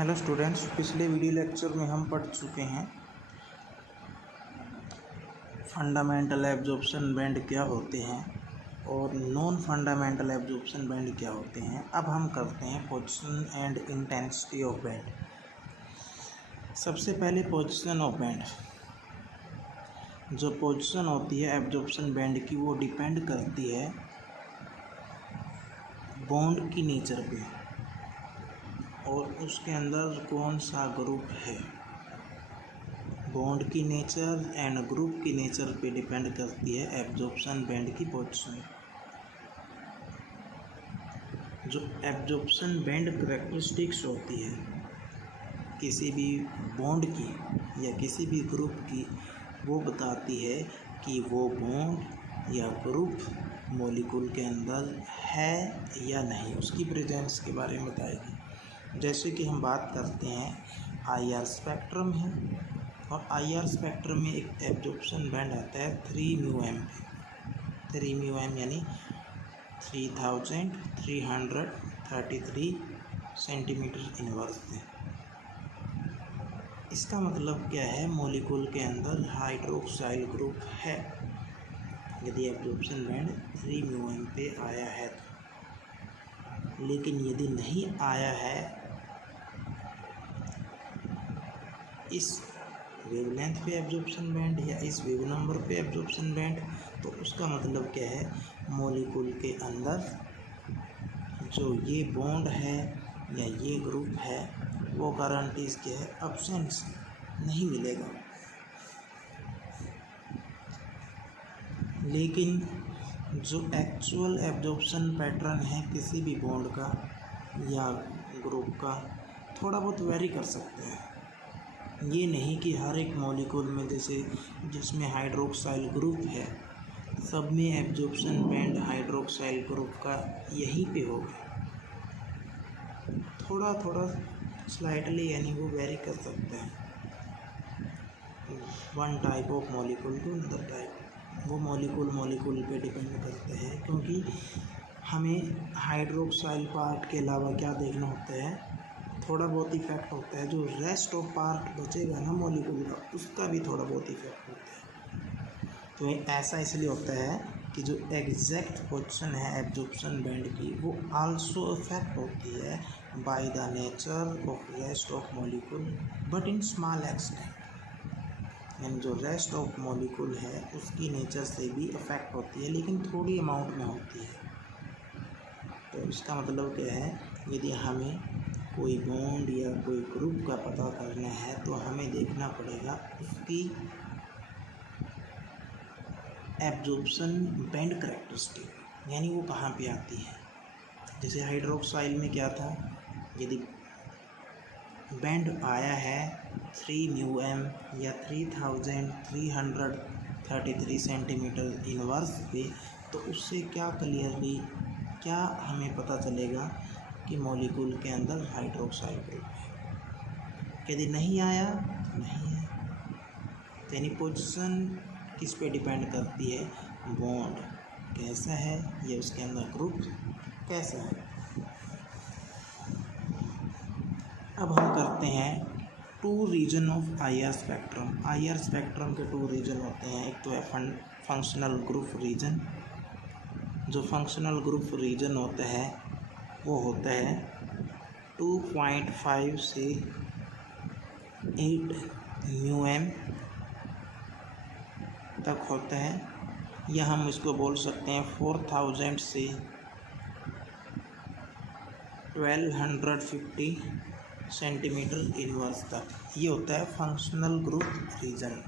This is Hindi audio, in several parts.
हेलो स्टूडेंट्स, पिछले वीडियो लेक्चर में हम पढ़ चुके हैं फंडामेंटल एब्जॉर्प्शन बैंड क्या होते हैं और नॉन फंडामेंटल एब्जॉर्प्शन बैंड क्या होते हैं। अब हम करते हैं position and intensity of band. सबसे पहले पोजीशन ऑफ बैंड। जो पोजीशन होती है एब्जॉर्प्शन बैंड की वो डिपेंड करती है बॉन्ड की नेचर पे और उसके अंदर कौन सा ग्रुप है। बॉन्ड की नेचर एंड ग्रुप की नेचर पे डिपेंड करती है एब्जॉर्प्शन बैंड की पोजीशन। जो एब्जॉर्प्शन बैंड करैक्टरिस्टिक्स होती है किसी भी बॉन्ड की या किसी भी ग्रुप की, वो बताती है कि वो बॉन्ड या ग्रुप मॉलिक्यूल के अंदर है या नहीं, उसकी प्रेजेंस के बारे में बताएगी। जैसे कि हम बात करते हैं आईआर स्पेक्ट्रम है और आईआर स्पेक्ट्रम में एक एब्जॉर्प्शन बैंड आता है 3 μm पे। 3 μm यानी 3333 सेंटीमीटर इनवर्स है। इसका मतलब क्या है, मॉलिक्यूल के अंदर हाइड्रोक्साइल ग्रुप है यदि एब्जॉर्प्शन बैंड 3 μm पे आया है तो। लेकिन यदि नहीं आया है इस वेवलेंथ पे एब्जॉर्प्शन बैंड या इस वेव नंबर पे एब्जॉर्प्शन बैंड, तो उसका मतलब क्या है, मॉलिक्यूल के अंदर जो ये बॉन्ड है या ये ग्रुप है वो गारंटीज क्या है, एब्सेंस नहीं मिलेगा। लेकिन जो एक्चुअल एब्जॉर्प्शन पैटर्न है किसी भी बॉन्ड का या ग्रुप का थोड़ा बहुत वेरी कर सकते हैं। ये नहीं कि हर एक मॉलिक्यूल में जैसे जिसमें हाइड्रोक्साइल ग्रुप है सब में एब्जॉर्प्शन बैंड हाइड्रोक्साइल ग्रुप का यहीं पे होगा। थोड़ा थोड़ा स्लाइटली यानी वो वेरी कर सकते हैं one type of molecule to another type. वो मॉलिक्यूल पे डिपेंड करते हैं, क्योंकि हमें हाइड्रोक्साइल पार्ट के अलावा क्या देखना होता है, थोड़ा बहुत इफेक्ट होता है। जो रेस्ट ऑफ पार्ट बचेगा ना मॉलिक्यूल का, उसका भी थोड़ा बहुत इफेक्ट होता है। तो ऐसा इसलिए होता है कि जो एग्जैक्ट पोजीशन है एब्जॉर्प्शन बैंड की वो आल्सो इफेक्ट होती है by the nature of rest of molecule but in small extent. यानी जो रेस्ट ऑफ मॉलिक्यूल है उसकी नेचर से भी इफेक्ट होती है, लेकिन थोड़ी अमाउंट में होती है। तो इसका मतलब क्या है, यदि हमें कोई बॉन्ड या कोई ग्रुप का पता करना है तो हमें देखना पड़ेगा उसकी एब्जॉर्प्शन बैंड करैक्टरिस्टिक, यानी वो कहाँ पे आती है। जैसे हाइड्रोक्साइल में क्या था, यदि बैंड आया है 3 μm या 3333 सेंटीमीटर इनवर्स पे, तो उससे क्या हमें पता चलेगा कि मॉलिक्यूल के अंदर हाइड्रोक्साइल ग्रुप है। यदि नहीं आया तो नहीं है। तो यानी पोजीशन किस पे डिपेंड करती है, बॉन्ड कैसा है या उसके अंदर ग्रुप कैसा है। अब हम करते हैं 2 region of IR spectrum. IR spectrum के 2 रीजन होते हैं। एक तो है फंक्शनल ग्रुप रीजन। जो फंक्शनल ग्रुप रीजन होता है वो होता है 2.5 से 8 μm तक होता है, या हम इसको बोल सकते हैं 4000 से 1250 सेंटीमीटर इनवर्स तक। ये होता है फंक्शनल ग्रुप रीजन।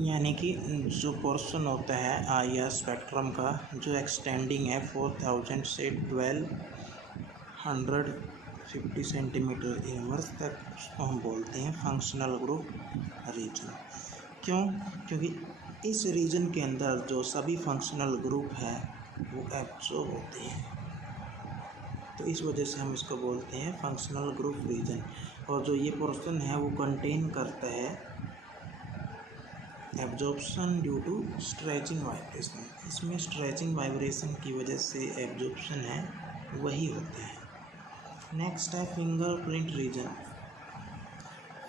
यानी कि जो पोर्शन होता है आईआर स्पेक्ट्रम का जो एक्सटेंडिंग है 4000 से 1250 सेंटीमीटर इनवर्स तक, उसको हम बोलते हैं फंक्शनल ग्रुप रीजन। क्यों? क्योंकि इस रीजन के अंदर जो सभी फंक्शनल ग्रुप है वो एब्जॉर्ब होते हैं, तो इस वजह से हम इसको बोलते हैं फंक्शनल ग्रुप रीजन। और जो ये पोर्शन है वो कंटेन करता है absorption due to stretching vibration. इसमें स्ट्रेचिंग वाइब्रेशन की वजह से एब्जॉर्प्शन है वही होते हैं। नेक्स्ट है फिंगरप्रिंट रीजन।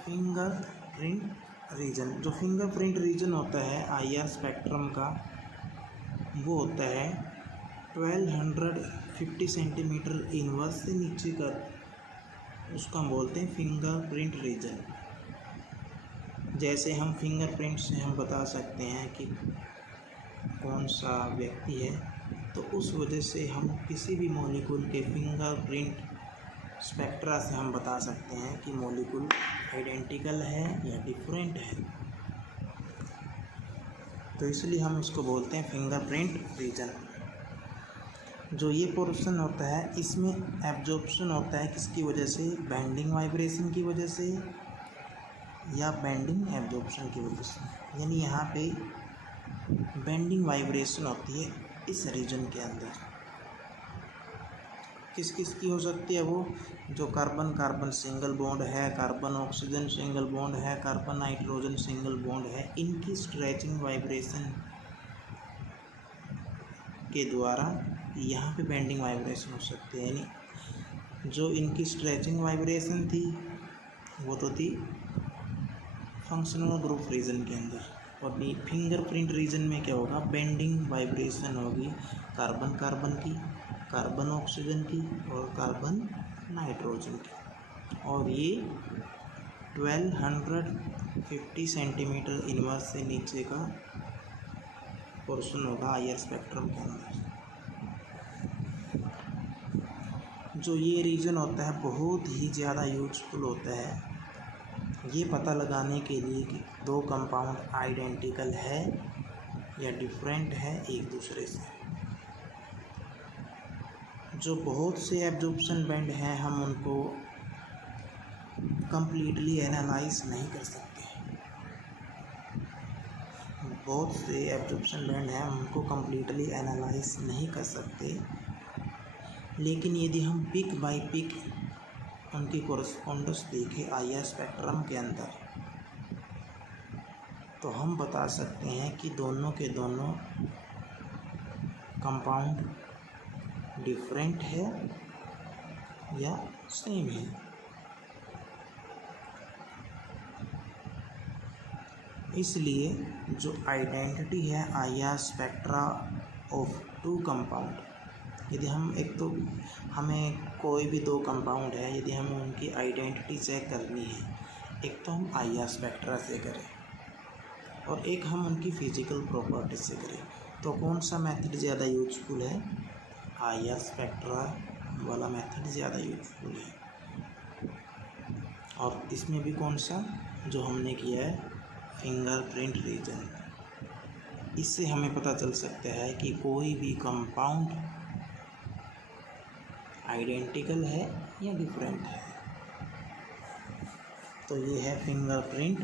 फिंगरप्रिंट रीजन, जो फिंगरप्रिंट रीजन होता है आईआर स्पेक्ट्रम का, वो होता है 1250 सेंटीमीटर इनवर्स से नीचे का, उसको हम बोलते हैं फिंगरप्रिंट रीजन। जैसे हम फिंगरप्रिंट से हम बता सकते हैं कि कौन सा व्यक्ति है, तो उस वजह से हम किसी भी मॉलिक्यूल के फिंगरप्रिंट स्पेक्ट्रा से हम बता सकते हैं कि मॉलिक्यूल आइडेंटिकल है या डिफरेंट है। तो इसलिए हम इसको बोलते हैं फिंगरप्रिंट रीजन। जो ये पोर्शन होता है, इसमें एब्जॉर्प्शन होता है किसकी वजह से? बेंडिंग वाइब्रेशन की वजह से या बेंडिंग एब्जॉर्प्शन की वजह से। यानी यहाँ पे बेंडिंग वाइब्रेशन होती है इस रीजन के अंदर। किस किस की हो सकती है वो? जो कार्बन कार्बन सिंगल बॉन्ड है, कार्बन ऑक्सीजन सिंगल बॉन्ड है, कार्बन नाइट्रोजन सिंगल बॉन्ड है, इनकी स्ट्रेचिंग वाइब्रेशन के द्वारा यहाँ पे बेंडिंग वाइब्रेशन हो सकती है। यानी जो इनकी स्ट्रेचिंग वाइब्रेशन थी वो तो थी फंक्शनल ग्रुप रीजन के अंदर, और फिंगरप्रिंट रीजन में क्या होगा? बेंडिंग वाइब्रेशन होगी कार्बन कार्बन की, कार्बन ऑक्सीजन की और कार्बन नाइट्रोजन की। और ये 1250 सेंटीमीटर इनवर्स से नीचे का पोर्शन होगा आईआर स्पेक्ट्रम के अंदर। जो ये रीजन होता है बहुत ही ज़्यादा यूजफुल होता है ये पता लगाने के लिए कि दो कंपाउंड आइडेंटिकल है या डिफरेंट है एक दूसरे से। जो बहुत से एब्जॉर्प्शन बैंड हैं हम उनको कंप्लीटली एनालाइज नहीं कर सकते। बहुत से एब्जॉर्प्शन बैंड हैं हम उनको कंप्लीटली एनालाइज नहीं कर सकते, लेकिन यदि हम पिक बाय पिक उनकी कोरस्पोंडेंस देखें आईआर स्पेक्ट्रम के अंदर, तो हम बता सकते हैं कि दोनों के दोनों कंपाउंड डिफरेंट है या सेम है। इसलिए जो आइडेंटिटी है IR spectra of two compound, यदि हम हमें कोई भी दो कंपाउंड है, यदि हमें उनकी आइडेंटिटी चेक करनी है, एक तो हम आईआर स्पेक्ट्रा से करें और एक हम उनकी फिजिकल प्रॉपर्टी से करें, तो कौन सा मेथड ज़्यादा यूजफुल है? आईआर स्पेक्ट्रा वाला मेथड ज़्यादा यूजफुल है। और इसमें भी कौन सा जो हमने किया है? Fingerprint region. इससे हमें पता चल सकता है कि कोई भी कंपाउंड आइडेंटिकल है या डिफरेंट है। तो ये है फिंगरप्रिंट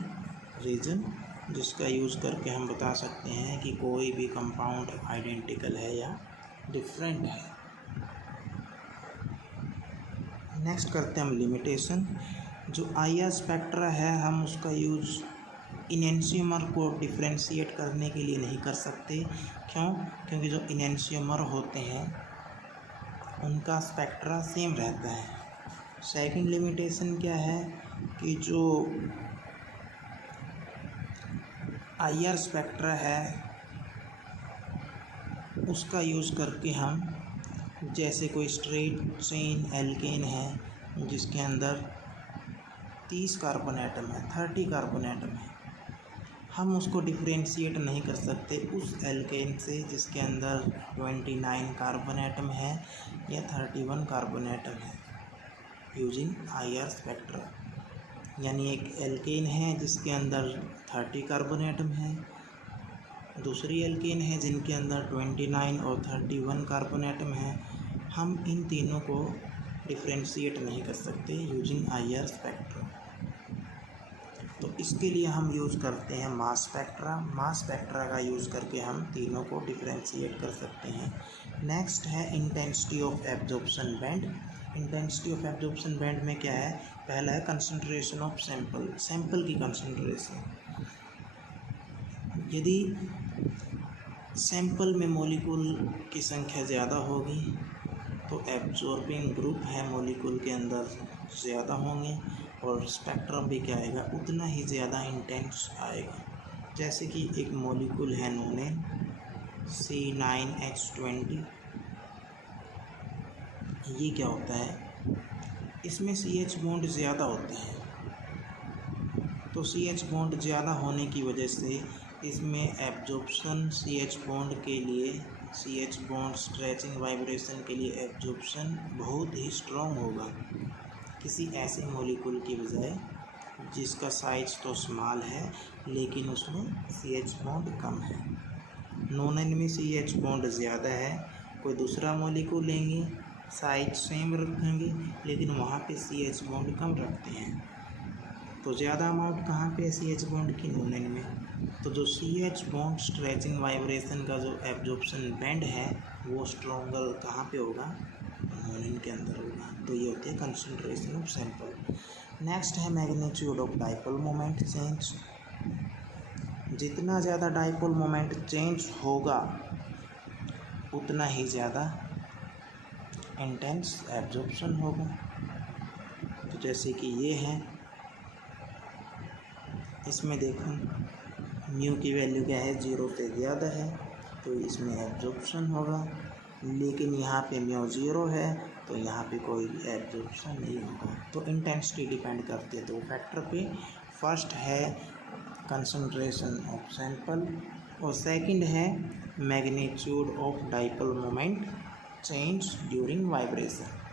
रीजन, जिसका यूज़ करके हम बता सकते हैं कि कोई भी कंपाउंड आइडेंटिकल है या डिफरेंट है। नेक्स्ट करते हैं हम लिमिटेशन। जो आईआर स्पेक्ट्रा है हम उसका यूज़ इनेंशियोमर को डिफ्रेंशिएट करने के लिए नहीं कर सकते। क्यों? क्योंकि जो इनेंशियोमर होते हैं उनका स्पेक्ट्रा सेम रहता है। सेकंड लिमिटेशन क्या है कि जो आईआर स्पेक्ट्रा है उसका यूज़ करके हम, जैसे कोई स्ट्रेट चेन एल्केन है जिसके अंदर 30 कार्बन एटम है, 30 कार्बन एटम है, हम उसको डिफ्रेंशिएट नहीं कर सकते उस एल्केन से जिसके अंदर 29 कार्बन एटम है या 31 कार्बन एटम है, यूजिंग आईआर स्पेक्ट्रा। यानी एक एल्केन है जिसके अंदर 30 कार्बन एटम है, दूसरी एल्केन है जिनके अंदर 29 और 31 कार्बन एटम है, हम इन तीनों को डिफ्रेंशिएट नहीं कर सकते यूजिंग आईआर स्पेक्ट्रा। तो इसके लिए हम यूज़ करते हैं मास स्पेक्ट्रा। मास स्पेक्ट्रा का यूज़ करके हम तीनों को डिफ्रेंशिएट कर सकते हैं। नेक्स्ट है intensity of absorption band. Intensity of absorption band में क्या है? पहला है कंसंट्रेशन ऑफ सैंपल, सैंपल की कंसंट्रेशन। यदि सैंपल में मॉलिक्यूल की संख्या ज़्यादा होगी तो एब्जॉर्बिंग ग्रुप है मॉलिक्यूल के अंदर ज़्यादा होंगे और स्पेक्ट्रम भी क्या आएगा, उतना ही ज़्यादा इंटेंस आएगा। जैसे कि एक मॉलिक्यूल है नोनेन C9H20, ये क्या होता है, इसमें CH बॉन्ड ज़्यादा होते हैं। तो CH बॉन्ड ज़्यादा होने की वजह से इसमें एब्जॉर्प्शन CH बॉन्ड के लिए, CH बॉन्ड स्ट्रेचिंग वाइब्रेशन के लिए एब्जॉर्प्शन बहुत ही स्ट्रॉन्ग होगा किसी ऐसे मॉलिक्यूल की बजाय जिसका साइज तो स्मॉल है लेकिन उसमें CH बॉन्ड कम है। नोनेन में CH बॉन्ड ज़्यादा है, कोई दूसरा मॉलिक्यूल लेंगे साइज सेम रखेंगे लेकिन वहाँ पे CH बॉन्ड कम रखते हैं। तो ज़्यादा अमाउंट कहाँ पे है CH बॉन्ड की, नोनेन में। तो जो CH बॉन्ड स्ट्रेचिंग वाइब्रेशन का जो एब्जॉर्प्शन बैंड है वो स्ट्रॉन्गर कहाँ पे होगा, नोनेन के अंदर होगा। तो ये होती है कंसंट्रेशन ऑफ सैंपल। नेक्स्ट है magnitude of dipole moment change. जितना ज़्यादा डाइपोल मोमेंट चेंज होगा उतना ही ज़्यादा इंटेंस एब्जॉर्प्शन होगा। तो जैसे कि ये है, इसमें देखो म्यू की वैल्यू क्या है, 0 से ज़्यादा है तो इसमें एब्जॉर्प्शन होगा, लेकिन यहाँ पे म्यू 0 है तो यहाँ पे कोई भी एब्जॉर्प्शन नहीं होगा। तो इंटेंसिटी डिपेंड करती है दो फैक्टर पे। फर्स्ट है कंसंट्रेशन ऑफ सैंपल और सेकंड है magnitude of dipole moment change during vibration.